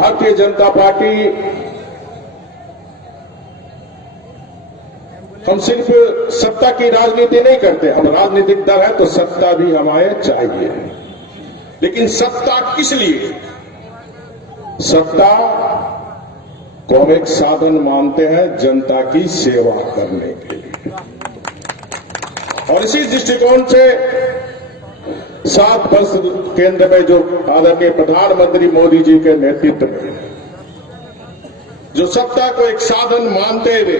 Bharatiya Janata party हम सिर्फ सत्ता की राजनीति नहीं करते, हम राजनीतिक दल है तो सत्ता भी हमें चाहिए। लेकिन सत्ता किस लिए? सत्ता को हम एक साधन मानते हैं जनता की सेवा करने के लिए, और इसी दृष्टिकोण से 7 वर्ष केंद्र में जो आदरणीय प्रधानमंत्री मोदी जी के नेतृत्व में जो सत्ता को एक साधन मानते हुए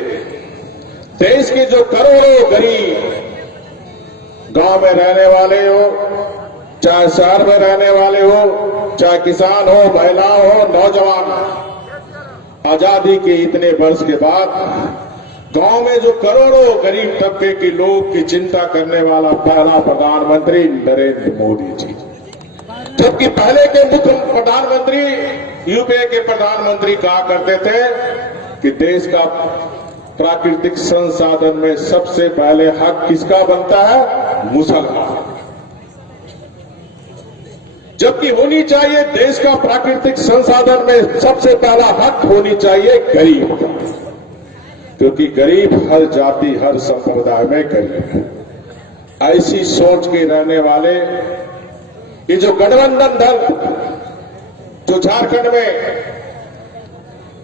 देश के जो करोड़ों गरीब गांव में रहने वाले हो, चाहे शहर में रहने वाले हो, चाहे किसान हो, महिला हो, नौजवान, आजादी के इतने वर्ष के बाद गांव में जो करोड़ों गरीब तबके के लोग की चिंता करने वाला पहला प्रधानमंत्री नरेंद्र मोदी जी। जबकि पहले के मुख्य प्रधानमंत्री यूपीए के प्रधानमंत्री कहा करते थे कि देश का प्राकृतिक संसाधन में सबसे पहले हक किसका बनता है? मुसलमान। जबकि होनी चाहिए देश का प्राकृतिक संसाधन में सबसे पहला हक होनी चाहिए गरीब का, क्योंकि गरीब हर जाति हर संप्रदाय में गरीब है। ऐसी सोच के रहने वाले ये जो गठबंधन दल जो झारखंड में,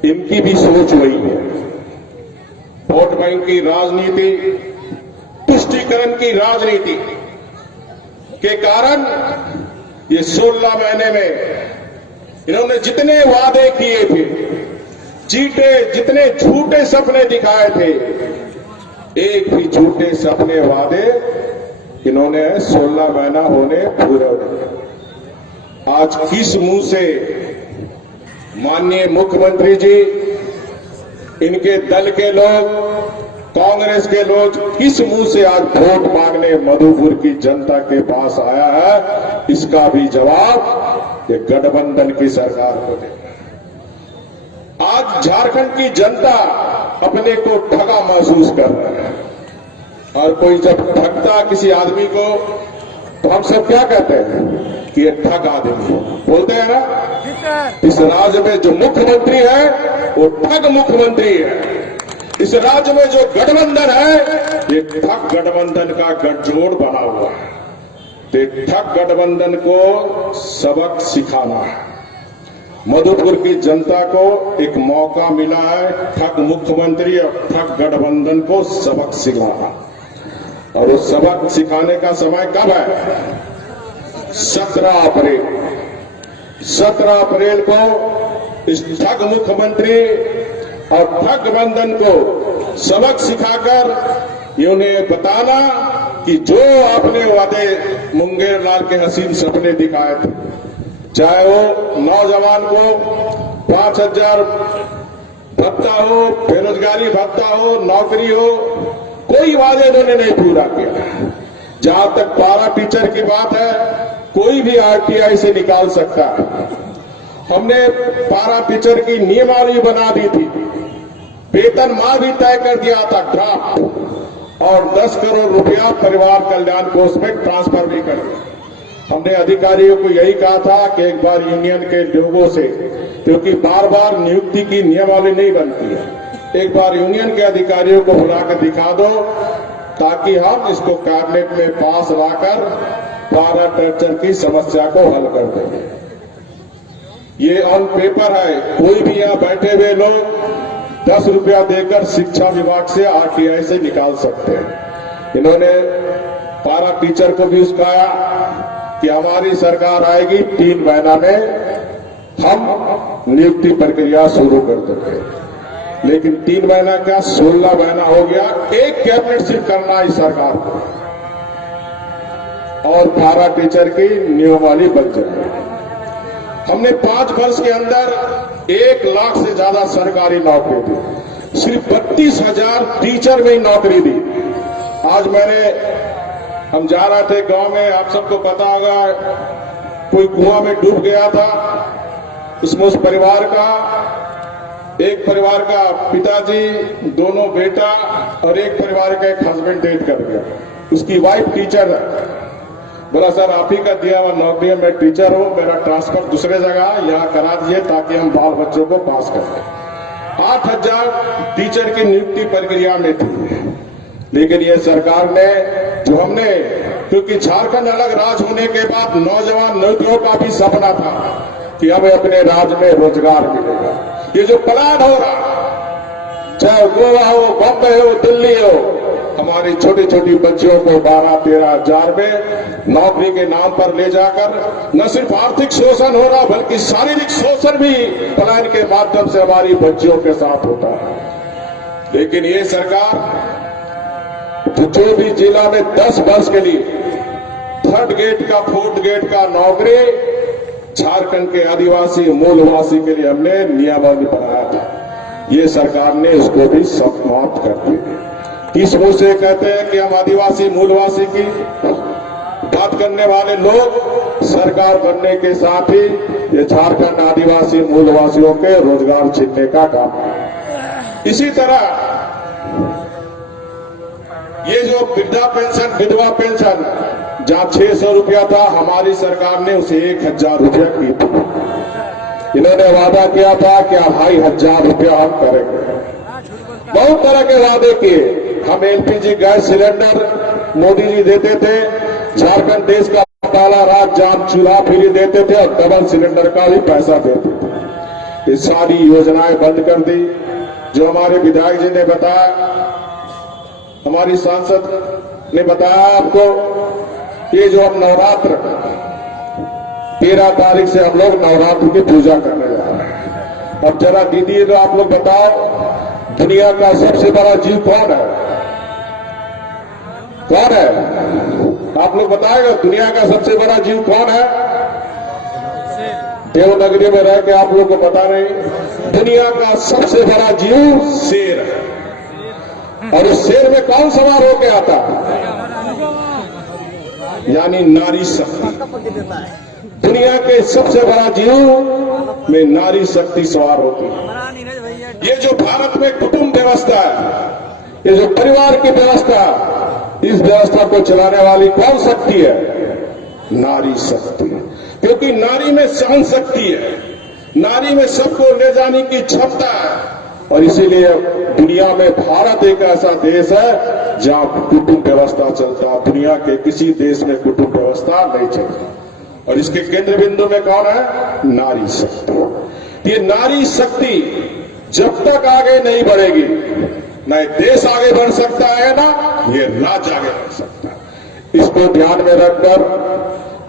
इनकी भी सोच वही है। वोट बैंक की राजनीति, तुष्टीकरण की राजनीति के कारण ये 16 महीने में इन्होंने जितने वादे किए थे, जितने झूठे सपने दिखाए थे, एक भी झूठे सपने वादे इन्होंने 16 महीना होने पूरे नहीं। आज किस मुंह से माननीय मुख्यमंत्री जी, इनके दल के लोग, कांग्रेस के लोग किस मुंह से आज वोट मांगने मधुपुर की जनता के पास आया है, इसका भी जवाब ये गठबंधन की सरकार को दे। आज झारखंड की जनता अपने को ठगा महसूस कर रहा है, और कोई जब ठगता किसी आदमी को तो हम सब क्या कहते हैं कि ये ठग आदमी बोलते हैं ना। इस राज्य में जो मुख्यमंत्री है वो ठग मुख्यमंत्री है। इस राज्य में जो गठबंधन है ये ठग गठबंधन का गठजोड़ बना हुआ है। तो ठग गठबंधन को सबक सिखाना है। मधुपुर की जनता को एक मौका मिला है ठग मुख्यमंत्री और ठग गठबंधन को सबक सिखाना, और वो सबक सिखाने का समय कब है? 17 अप्रैल। 17 अप्रैल को इस ठग मुख्यमंत्री और ठग गठबंधन को सबक सिखाकर ये उन्हें बताना कि जो आपने वादे मुंगेर लाल के हसीन सपने दिखाए थे, चाहे वो नौजवान को 5,000 भत्ता हो, बेरोजगारी भत्ता हो, नौकरी हो, कोई वादे इन्होंने नहीं पूरा किया। जहां तक पारा टीचर की बात है, कोई भी आरटीआई से निकाल सकता है। हमने पारा टीचर की नियमावली बना दी थी, वेतनमान भी तय कर दिया था ड्राफ्ट, और 10 करोड़ रुपया परिवार कल्याण कोष में ट्रांसफर भी कर दिया। हमने अधिकारियों को यही कहा था कि एक बार यूनियन के लोगों से, क्योंकि बार बार नियुक्ति की नियमावली नहीं बनती है, एक बार यूनियन के अधिकारियों को बुलाकर दिखा दो, ताकि हम इसको कैबिनेट में पास लाकर पारा टीचर की समस्या को हल कर देंगे। ये ऑन पेपर है, कोई भी यहां बैठे हुए लोग 10 रुपया देकर शिक्षा विभाग से आरटीआई से निकाल सकते हैं। इन्होंने पारा टीचर को भी उसकाया कि हमारी सरकार आएगी 3 महीना में हम नियुक्ति प्रक्रिया शुरू कर देंगे, लेकिन 3 महीना क्या 16 महीना हो गया। एक कैबिनेट सीट करना इस सरकार को, और पारा टीचर की नियमावली बन जाए। हमने 5 वर्ष के अंदर 1 लाख से ज्यादा सरकारी नौकरी दी, सिर्फ 32,000 टीचर में ही नौकरी दी। आज हम जा रहे थे गांव में, आप सबको पता होगा, कोई कुआं में डूब गया था। इसमें उस परिवार का, एक परिवार का पिताजी, दोनों बेटा, और एक परिवार का एक हस्बैंड डेथ कर गया। उसकी वाइफ टीचर है, बोला सर आप ही का दिया हुआ नौकरी है, मैं टीचर हूं, मेरा ट्रांसफर दूसरे जगह यहाँ करा दीजिए ताकि हम बाल बच्चों को पास कर सकें। 8,000 टीचर की नियुक्ति प्रक्रिया में थी, लेकिन ये सरकार ने जो हमने, क्योंकि झारखंड अलग राज्य होने के बाद नौजवान नौकरियों का भी सपना था कि हमें अपने राज्य में रोजगार मिलेगा। ये जो प्लान हो रहा, चाहे गोवा हो, बम्बई हो, दिल्ली हो, हमारी छोटी छोटी बच्चियों को 12-13 हजार में नौकरी के नाम पर ले जाकर न सिर्फ आर्थिक शोषण हो रहा बल्कि शारीरिक शोषण भी प्लान के माध्यम से हमारी बच्चियों के साथ होता है। लेकिन ये सरकार जो भी जिला में 10 वर्ष के लिए 3rd गेट का 4th गेट का नौकरी झारखंड के आदिवासी मूलवासी के लिए हमने नियमावली बनाया था, ये सरकार ने उसको भी समाप्त कर दिया। इस मुंह से कहते हैं कि हम आदिवासी मूलवासी की बात करने वाले लोग सरकार बनने के साथ ही ये झारखंड आदिवासी मूलवासियों के रोजगार छीनने का काम है। इसी तरह ये जो वृद्धा पेंशन, विधवा पेंशन, जहां 600 रुपया था, हमारी सरकार ने उसे 1,000 रुपया की थी। इन्होंने वादा किया था कि 2,500 रुपया हम करेंगे। बहुत तरह के वादे किए। हम LPG gas cylinder Modi ji देते थे, झारखंड देश का पहला राज्य जहां चूल्हा फ्री देते थे और डबल सिलेंडर का भी पैसा देते थे। ये सारी योजनाएं बंद कर दी। जो हमारे विधायक जी ने बताया, हमारी सांसद ने बताया आपको, ये जो हम नवरात्र 13 तारीख से हम लोग नवरात्र की पूजा करने जा रहे हैं। अब जरा दीदी तो आप लोग बताओ, दुनिया का सबसे बड़ा जीव कौन है? कौन है? आप लोग बताएगा दुनिया का सबसे बड़ा जीव कौन है? देवनगरी में रह के आप लोग को बता रहे, दुनिया का सबसे बड़ा जीव शेर है। और उस शेर में कौन सवार होके आता? यानी नारी शक्ति। दुनिया के सबसे बड़ा जीव में नारी शक्ति सवार होती है। ये जो भारत में कुटुंब व्यवस्था है, ये जो परिवार की व्यवस्था, इस व्यवस्था को चलाने वाली कौन शक्ति है? नारी शक्ति। क्योंकि नारी में सहन शक्ति है, नारी में सबको ले जाने की क्षमता है। और इसीलिए दुनिया में भारत एक ऐसा देश है जहां कुटुंब व्यवस्था चलता है। दुनिया के किसी देश में कुटुंब व्यवस्था नहीं चलती। और इसके केंद्र बिंदु में कौन है? नारी शक्ति। ये नारी शक्ति जब तक आगे नहीं बढ़ेगी, न देश आगे बढ़ सकता है, ना ये राज्य आगे बढ़ सकता है। इसको ध्यान में रखकर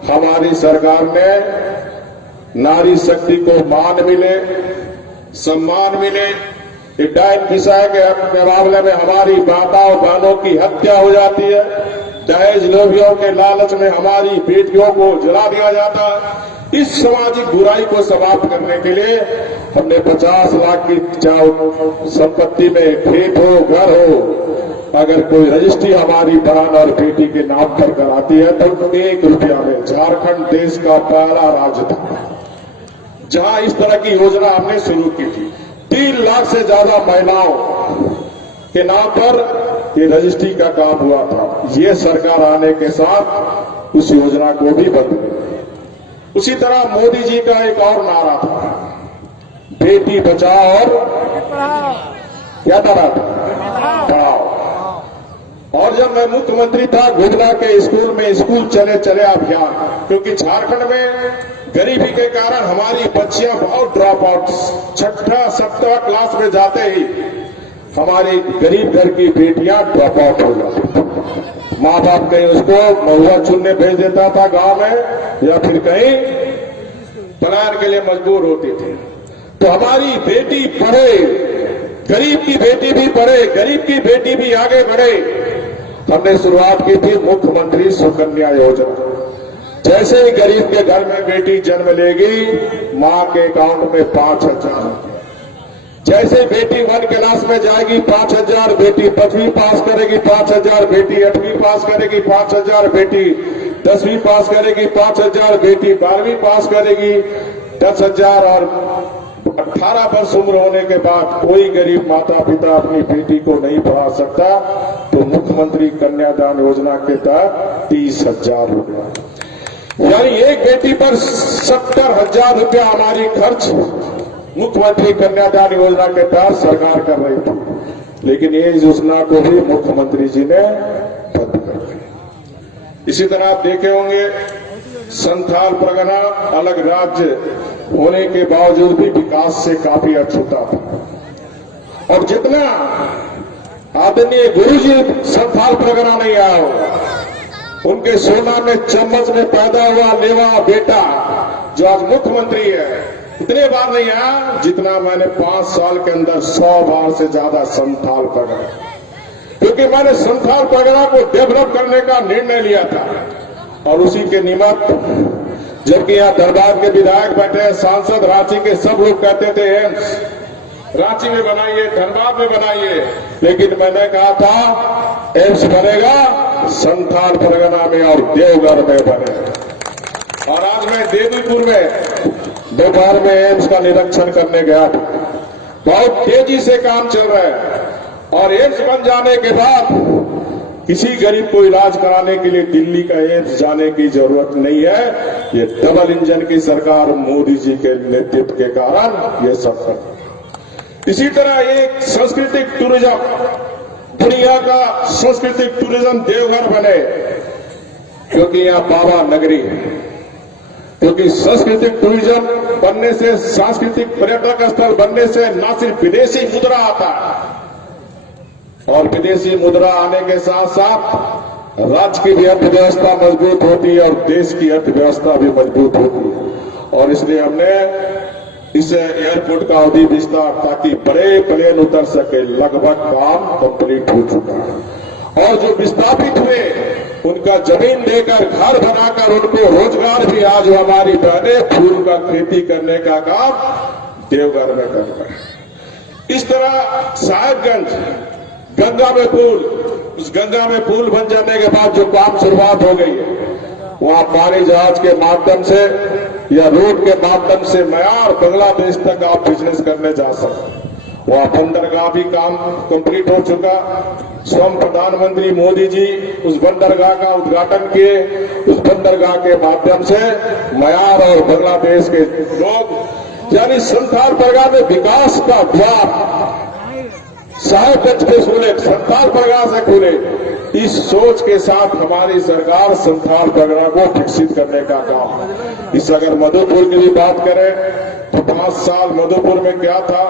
हमारी सरकार ने नारी शक्ति को मान मिले, सम्मान मिले। एक डायन किसाए के मामले में हमारी माताओं बहनों की हत्या हो जाती है, दहेज लोभियों के लालच में हमारी बेटियों को जला दिया जाता है। इस सामाजिक बुराई को समाप्त करने के लिए हमने 50 लाख की संपत्ति में खेत हो, घर हो, अगर कोई रजिस्ट्री हमारी बहन और बेटी के नाम पर कराती है तो 1 रुपया में झारखंड देश का पहला राज्य था जहां इस तरह की योजना हमने शुरू की थी। 3 लाख से ज्यादा महिलाओं के नाम पर ये रजिस्ट्री का काम हुआ था। ये सरकार आने के साथ उस योजना को भी बदले। उसी तरह मोदी जी का एक और नारा था, बेटी बचाओ और क्या नारा था? पढ़ाओ। और जब मैं मुख्यमंत्री था, गुजरा के स्कूल में स्कूल चले चले अभियान, क्योंकि झारखंड में गरीबी के कारण हमारी बच्चियां बहुत ड्रॉप आउट, 6ठी 7वीं क्लास में जाते ही हमारी गरीब घर की बेटियां ड्रॉप आउट हो जाती। माँ बाप कहीं उसको महुआ चुनने भेज देता था गांव में, या फिर कहीं पलायन के लिए मजबूर होती थी। तो हमारी बेटी पढ़े, गरीब की बेटी भी पढ़े, गरीब की बेटी भी आगे बढ़े। हमने शुरुआत की थी मुख्यमंत्री सुकन्या योजना। जैसे ही गरीब के घर में बेटी जन्म लेगी, मां के अकाउंट में 5,000 रुपया। जैसे बेटी 1 क्लास में जाएगी 5,000, बेटी 5वीं पास करेगी 5,000, बेटी 8वीं पास करेगी 5,000, बेटी 10वीं पास करेगी 5,000, बेटी 12वीं पास करेगी 10,000। और 18 वर्ष उम्र होने के बाद कोई गरीब माता पिता अपनी बेटी को नहीं पढ़ा सकता, तो मुख्यमंत्री कन्यादान योजना के तहत 30,000 रुपया, यानी एक बेटी पर 70,000 रुपया हमारी खर्च मुख्यमंत्री कन्यादान योजना के तहत सरकार कर रही थी, लेकिन ये योजना को भी मुख्यमंत्री जी ने बंद कर दिया। इसी तरह आप देखे होंगे संथाल परगना अलग राज्य होने के बावजूद भी विकास से काफी अछूता था, और जितना आदरणीय गुरुजी संथाल परगना नहीं आया होगा, उनके सोना में चम्मच में पैदा हुआ लेवा बेटा जो आज मुख्यमंत्री है, इतने बार नहीं आया जितना मैंने 5 साल के अंदर 100 बार से ज्यादा संथाल परगना, क्योंकि मैंने संथाल परगना को डेवलप करने का निर्णय लिया था। और उसी के निमित्त जबकि यहाँ दरबार के विधायक बैठे हैं, सांसद, रांची के सब लोग कहते थे एम्स रांची में बनाइए, धनबाद में बनाइए, लेकिन मैंने कहा था एम्स बनेगा संथाल परगना में और देवघर में बनेगा। और आज मैं देवीपुर में दोपहर में एम्स का निरीक्षण करने गया था। बहुत तेजी से काम चल रहा है, और एम्स बन जाने के बाद किसी गरीब को इलाज कराने के लिए दिल्ली का एम्स जाने की जरूरत नहीं है। ये डबल इंजन की सरकार मोदी जी के नेतृत्व के कारण ये सब कर। इसी तरह एक सांस्कृतिक टूरिज्म, दुनिया का सांस्कृतिक टूरिज्म देवघर बने, क्योंकि यहाँ बाबा नगरी है, क्योंकि सांस्कृतिक टूरिज्म बनने से, सांस्कृतिक पर्यटक स्थल बनने से न सिर्फ विदेशी मुद्रा आता है, और विदेशी मुद्रा आने के साथ साथ राज्य की भी अर्थव्यवस्था मजबूत होती है और देश की अर्थव्यवस्था भी मजबूत होती है। और इसलिए हमने इस एयरपोर्ट का अवधि विस्तार, ताकि बड़े प्लेन उतर सके, लगभग काम कंप्लीट हो चुका है। और जो विस्थापित हुए उनका जमीन देकर, घर बनाकर उनको रोजगार भी आज हमारी बहनें फूल का खेती करने का काम देवघर में कर रहे हैं। इस तरह साहेबगंज गंगा में पुल, उस गंगा में पुल बन जाने के बाद जो काम शुरुआत हो गई है, वहां पानी जहाज के माध्यम से या रोड के माध्यम से म्यांमार, बांग्लादेश तक आप बिजनेस करने जा सकते। वहां बंदरगाह भी काम कंप्लीट हो चुका। स्वयं प्रधानमंत्री मोदी जी उस बंदरगाह का उद्घाटन किए। उस बंदरगाह के माध्यम से म्यांमार और बांग्लादेश के लोग, यानी संथाल परगना में विकास का द्वार साहेबगंज पे खुले, संथाल परगना से खुले। इस सोच के साथ हमारी सरकार संथाल परगना को विकसित करने का काम। इस अगर मधुपुर की भी बात करें तो 5 साल मधुपुर में क्या था,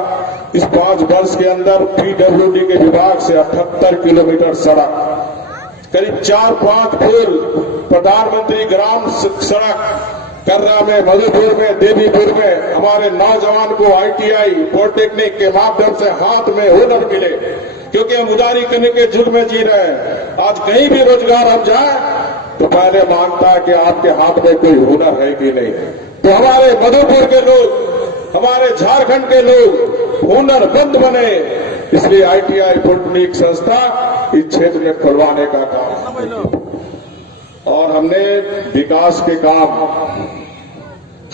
इस 5 वर्ष के अंदर पीडब्ल्यूडी के विभाग से 78 किलोमीटर सड़क, करीब 4-5 पुल, प्रधानमंत्री ग्राम सड़क कर्रा में, मधुपुर में, देवीपुर में हमारे नौजवान को आईटीआई, पॉलिटेक्निक के माध्यम से हाथ में हुनर मिले, क्योंकि हम उदारीकरण के युग में जी रहे हैं। आज कहीं भी रोजगार हम जाए तो पहले मांगता है कि आपके हाथ में कोई हुनर है कि नहीं। तो हमारे मधुपुर के लोग, हमारे झारखंड के लोग हुनरमंद बने, इसलिए आईटीआई पॉलिटेक्निक संस्था इस क्षेत्र में खुलवाने का काम। और हमने विकास के काम,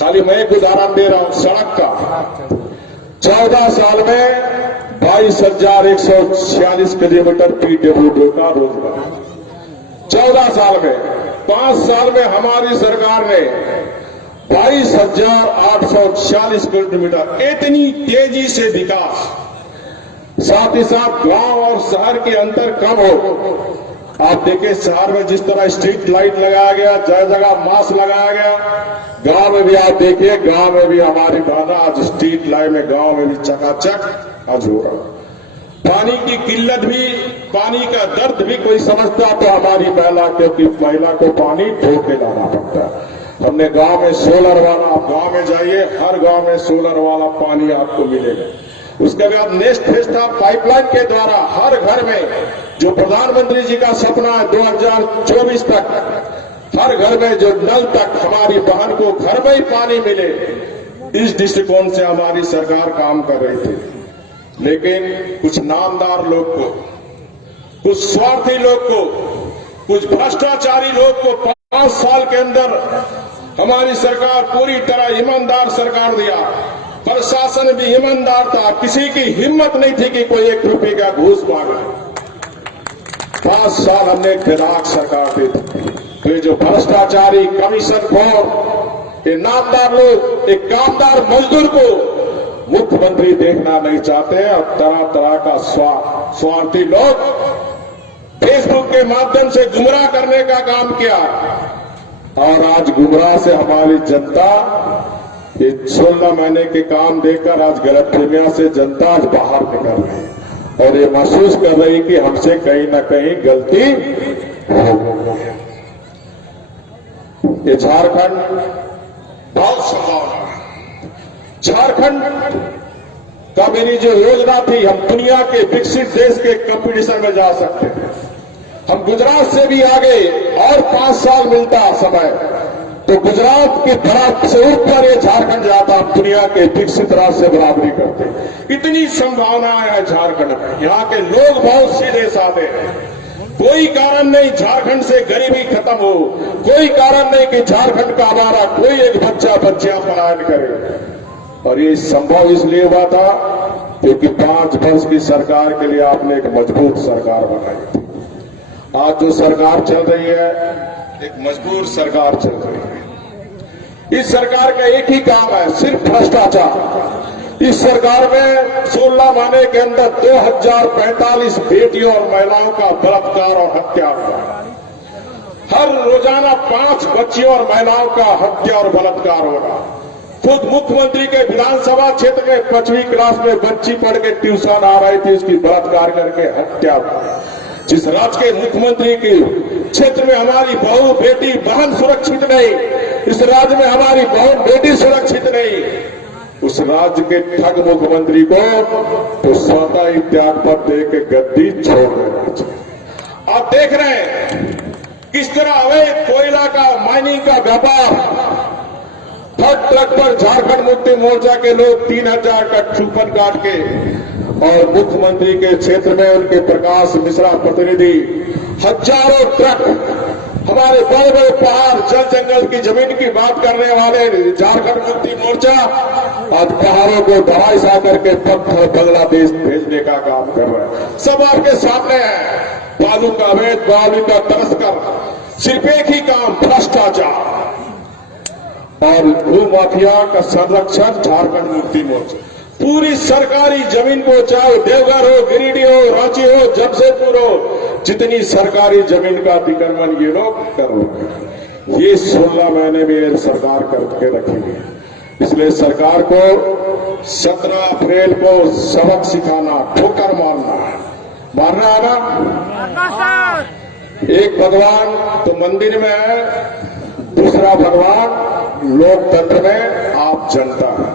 खाली मैं एक उदाहरण दे रहा हूं सड़क का, 14 साल में 22,146 किलोमीटर पीडब्ल्यूडी का रोजगार, 14 साल में। 5 साल में हमारी सरकार ने 22,846 किलोमीटर, इतनी तेजी से विकास, साथ ही साथ गांव और शहर के अंतर कम हो। आप देखिए शहर में जिस तरह स्ट्रीट लाइट लगाया गया, जगह जगह मास्क लगाया गया, गांव में भी आप देखिए, गांव में भी हमारी बहना आज स्ट्रीट लाइट में गांव में भी चकाचक आज हो रहा। पानी की किल्लत भी, पानी का दर्द भी कोई समझता तो हमारी महिला, क्योंकि महिला को पानी ढो के लाना पड़ता है। हमने गांव में सोलर वाला, आप गांव में जाइए, हर गांव में सोलर वाला पानी आपको मिलेगा। उसके बाद नेक्स्ट फेज था पाइपलाइन के द्वारा हर घर में, जो प्रधानमंत्री जी का सपना है 2024 तक हर घर में जो नल तक हमारी बहन को घर में ही पानी मिले, इस दृष्टिकोण से हमारी सरकार काम कर रही थी। लेकिन कुछ नामदार लोग को, कुछ स्वार्थी लोग को, कुछ भ्रष्टाचारी लोग को 5 साल के अंदर हमारी सरकार पूरी तरह ईमानदार सरकार दिया। प्रशासन भी ईमानदार था, किसी की हिम्मत नहीं थी कि कोई 1 रुपये का घूस मांगे। 5 साल हमने एक बेदाग सरकार दी थी। भ्रष्टाचारी कमीशन खोर, ये नामदार लोग, एक कामदार मजदूर को मुख्यमंत्री देखना नहीं चाहते हैं। और तरह तरह का स्वार्थी लोग फेसबुक के माध्यम से गुमराह करने का काम किया, और आज गुमराह से हमारी जनता ये 16 महीने के काम देखकर आज गलतफहमियां से जनता आज बाहर निकल रही है और ये महसूस कर रही कि हमसे कहीं ना कहीं गलती हो गई। ये झारखंड बहुत संभावना है। झारखंड का मेरी जो योजना थी, हम दुनिया के विकसित देश के कंपटीशन में जा सकते हैं। हम गुजरात से भी आगे और 5 साल मिलता समय तो गुजरात के बराबर से ऊपर ये झारखंड जाता, हम दुनिया के विकसित राज्य से बराबरी करते। इतनी संभावनाएं है झारखंड में। यहाँ के लोग बहुत सीधे साधे हैं। कोई कारण नहीं झारखंड से गरीबी खत्म हो, कोई कारण नहीं कि झारखंड का हमारा कोई एक बच्चियां पलायन करे। और ये संभव इसलिए हुआ था क्योंकि 5 वर्ष की सरकार के लिए आपने एक मजबूत सरकार बनाई थी। आज जो सरकार चल रही है एक मजबूर सरकार चल रही है। इस सरकार का एक ही काम है, सिर्फ भ्रष्टाचार। इस सरकार में 16 महीने के अंदर 2045 बेटियों और महिलाओं का बलात्कार और हत्या हुआ। हर रोजाना 5 बच्चियों और महिलाओं का हत्या और बलात्कार होगा। खुद मुख्यमंत्री के विधानसभा क्षेत्र में 5वीं क्लास में बच्ची पढ़ के ट्यूशन आ रही थी, उसकी बलात्कार करके हत्या हुई। जिस राज्य के मुख्यमंत्री के क्षेत्र में हमारी बहू बेटी बहन सुरक्षित नहीं, इस राज्य में हमारी बहन बेटी सुरक्षित नहीं, उस राज्य के ठग मुख्यमंत्री को तो स्वतः ही त्याग पत्र दे के गद्दी छोड़ देना चाहिए। आप देख रहे हैं किस तरह अवैध कोयला का माइनिंग का व्यापार, हर ट्रक पर झारखंड मुक्ति मोर्चा के लोग 3000 का कूपन काट के, और मुख्यमंत्री के क्षेत्र में उनके प्रकाश मिश्रा प्रतिनिधि हजारों ट्रक, हमारे बड़े बड़े पहाड़ जल जंगल की जमीन की बात करने वाले झारखंड मुक्ति मोर्चा आज पहाड़ों को दहाइसा करके पत्थर बांग्लादेश भेजने का काम कर रहे हैं। सब आपके सामने है। बालू का अवैध बालू का तस्कर, सिर्फ एक ही काम भ्रष्टाचार और भू माफिया का संरक्षण झारखंड मुक्ति मोर्चा। पूरी सरकारी जमीन को, चाहे देवघर हो, गिरिडीह हो, रांची हो, जमशेदपुर हो, जितनी सरकारी जमीन का अतिक्रमण ये लोग कर रहे हैं, ये 16 महीने में ये सरकार करके रखेगी। इसलिए सरकार को 17 अप्रैल को सबक सिखाना, ठोकर मारना है ना। एक भगवान तो मंदिर में है, दूसरा भगवान लोकतंत्र में आप जनता है।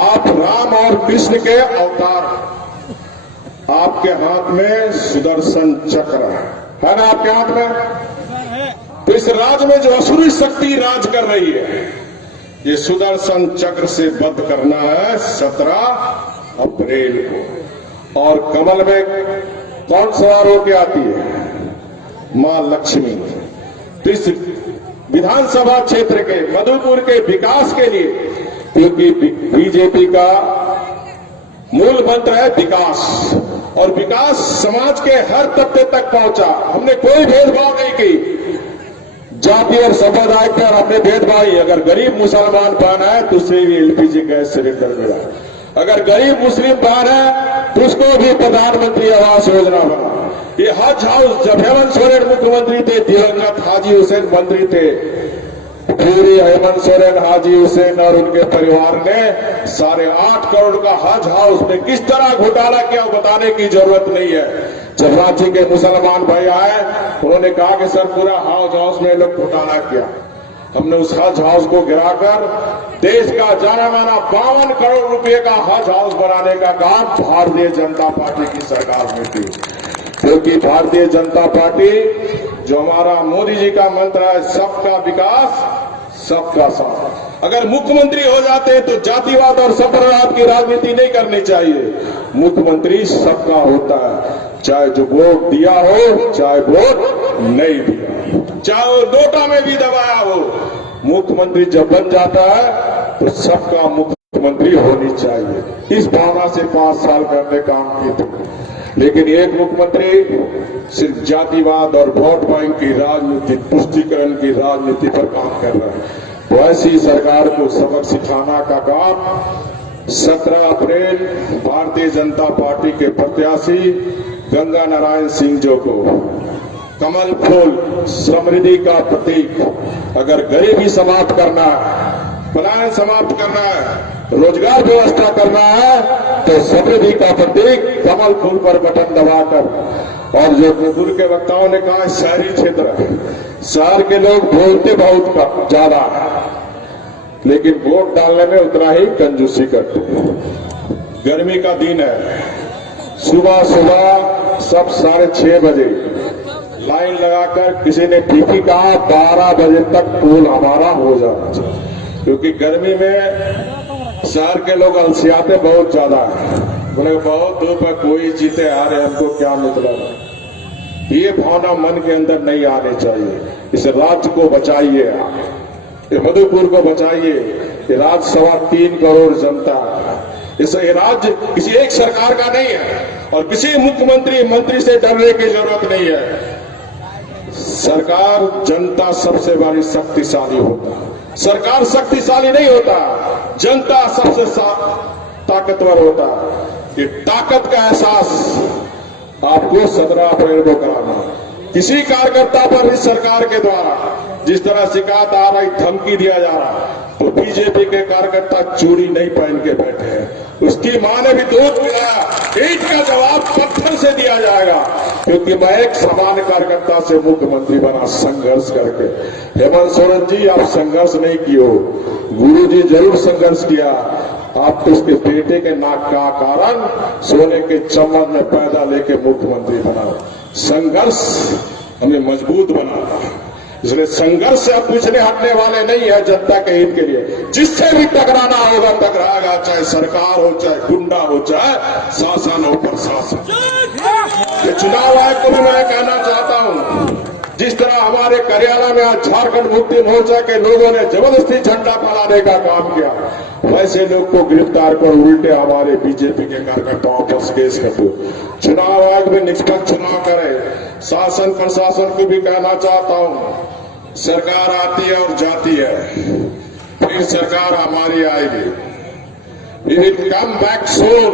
आप राम और कृष्ण के अवतार, आपके हाथ में सुदर्शन चक्र है ना, आपके हाथ में। तो इस राज्य में जो असुरी शक्ति राज कर रही है, ये सुदर्शन चक्र से बंद करना है 17 अप्रैल को। और कमल में कौन सवार होकर आती है? मां लक्ष्मी। तो इस विधानसभा क्षेत्र के मधुपुर के विकास के लिए, क्योंकि बीजेपी का मूल मंत्र है विकास, और विकास समाज के हर तबके तक पहुंचा। हमने कोई भेदभाव नहीं की जाति और संप्रदाय पर, हमने भेदभाव। अगर गरीब मुसलमान बहन है तो उसे भी एलपीजी गैस सिलेंडर मिला, अगर गरीब मुस्लिम बहन है तो उसको भी प्रधानमंत्री आवास योजना बना। ये हज हाउस, जब हेमंत सोरेन मुख्यमंत्री थे, दिवंगत हाजी हुसैन मंत्री थे, पूरी हेमंत सोरेन, हाजी हुसैन और उनके परिवार ने 8.5 करोड़ का हज हाउस में किस तरह घोटाला किया बताने की जरूरत नहीं है। जब रांची के मुसलमान भाई आए, उन्होंने कहा कि सर पूरा हज हाउस में लोग घोटाला किया। हमने उस हज हाउस को गिराकर देश का जाना माना 52 करोड़ रुपए का हज हाउस बनाने का काम भारतीय जनता पार्टी की सरकार में थी। क्योंकि भारतीय जनता पार्टी, जो हमारा मोदी जी का मंत्र है, सबका विकास सबका साथ। अगर मुख्यमंत्री हो जाते हैं तो जातिवाद और संप्रदायवाद की राजनीति नहीं करनी चाहिए। मुख्यमंत्री सबका होता है, चाहे जो वोट दिया हो, चाहे वोट नहीं दिया, चाहे वो नोटा में भी दबाया हो। मुख्यमंत्री जब बन जाता है तो सबका मुख्यमंत्री होनी चाहिए। इस भावना से 5 साल करने काम किए थे। लेकिन एक मुख्यमंत्री सिर्फ जातिवाद और वोट बैंक की राजनीति, तुष्टीकरण की राजनीति पर काम कर रहा है। तो ऐसी सरकार को सबक सिखाना का काम 17 अप्रैल भारतीय जनता पार्टी के प्रत्याशी गंगा नारायण सिंह जो को कमल फूल समृद्धि का प्रतीक, अगर गरीबी समाप्त करना है, पलायन समाप्त करना है, रोजगार व्यवस्था करना है, तो समृद्धि का प्रतीक कमल फूल पर बटन दबाकर। और जो पूर्व के वक्ताओं ने कहा शहरी क्षेत्र, शहर के लोग बोलते बहुत ज्यादा है लेकिन वोट डालने में उतना ही कंजूसी करते हैं। गर्मी का दिन है, सुबह सुबह सब 6:30 बजे लाइन लगाकर किसी ने ठीक ही कहा 12 बजे तक पोल हमारा हो जाना चाहिए, क्योंकि गर्मी में शहर के लोग अलसियाते बहुत ज्यादा है। बोले बहुत धूप है, कोई जीते आ रहे, हमको क्या मतलब। ये भावना मन के अंदर नहीं आनी चाहिए। इस राज्य को बचाइए, ये मधुपुर को बचाइए। ये राज्य 3.25 करोड़ जनता है। ये राज्य किसी एक सरकार का नहीं है और किसी मुख्यमंत्री मंत्री से डरने की जरूरत नहीं है। सरकार जनता सबसे बड़ी शक्तिशाली होता है। सरकार शक्तिशाली नहीं होता, जनता सबसे ताकतवर होता है। ये ताकत का एहसास आपको 17 अप्रैल को कराना। किसी कार्यकर्ता पर इस सरकार के द्वारा जिस तरह शिकायत आ रही, धमकी दिया जा रहा, तो बीजेपी के कार्यकर्ता चूड़ी नहीं पहन के बैठे हैं। उसकी मां ने भी दूध पिलाया, ईंट का जवाब पत्थर से दिया जाएगा, क्योंकि मैं एक सामान्य कार्यकर्ता से मुख्यमंत्री बना संघर्ष करके। हेमंत सोरेन जी आप संघर्ष नहीं किए हो, गुरु जी जरूर संघर्ष किया। आप तो उसके बेटे के नाक का कारण सोने के चम्मच में पैदा लेके मुख्यमंत्री बना। संघर्ष हमें मजबूत बनाता है, इसलिए संघर्ष से अब पिछले हटने वाले नहीं है। जनता के हित के लिए जिससे भी टकराना होगा टकराएगा, चाहे सरकार हो, चाहे गुंडा हो, चाहे शासन हो प्रशासन। ये चुनाव आयोग को भी मैं कहना चाहता हूं, जिस तरह हमारे करियाला में आज झारखंड मुक्ति मोर्चा के लोगों ने जबरदस्ती झंडा फहराने का काम किया, वैसे लोग को गिरफ्तार कर उल्टे हमारे बीजेपी के कार्यकर्ताओं पर केस कर दो। चुनाव आयोग में निष्पक्ष चुनाव करे। शासन प्रशासन को भी कहना चाहता हूं, सरकार आती है और जाती है, फिर सरकार हमारी आएगी। We will come back soon.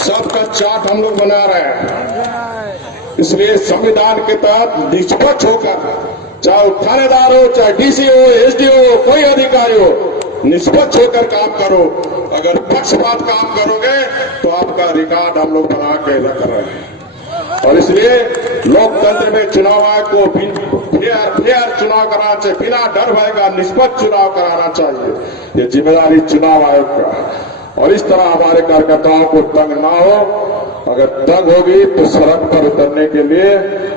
सबका चार्ट हम लोग बना रहे हैं, इसलिए संविधान के तहत निष्पक्ष होकर, चाहे थानेदार हो, चाहे डीसी हो, एसडीओ हो, कोई अधिकारी हो, निष्पक्ष होकर काम करो। अगर पक्षपात काम करोगे तो आपका रिकॉर्ड हम लोग बना के रख रहे हैं। और इसलिए लोकतंत्र में चुनाव आयोग को फेयर चुनाव कराना चाहिए, बिना डर भय का निष्पक्ष चुनाव कराना चाहिए। ये जिम्मेदारी चुनाव आयोग का। और इस तरह हमारे कार्यकर्ताओं को तंग ना हो। अगर तंग होगी तो सड़क पर उतरने के लिए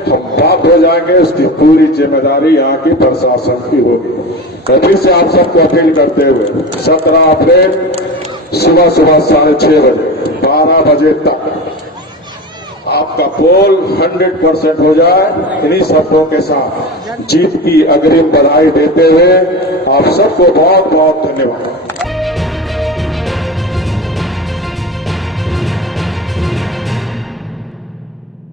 हम बात हो जाएंगे, उसकी पूरी जिम्मेदारी यहाँ की प्रशासन की होगी। मैं फिर से आप सबको अपील करते हुए 17 अप्रैल सुबह 6:30 बजे 12 बजे तक आपका पोल 100% हो जाए। इन्हीं शब्दों के साथ जीत की अग्रिम बधाई देते हुए आप सबको बहुत बहुत धन्यवाद।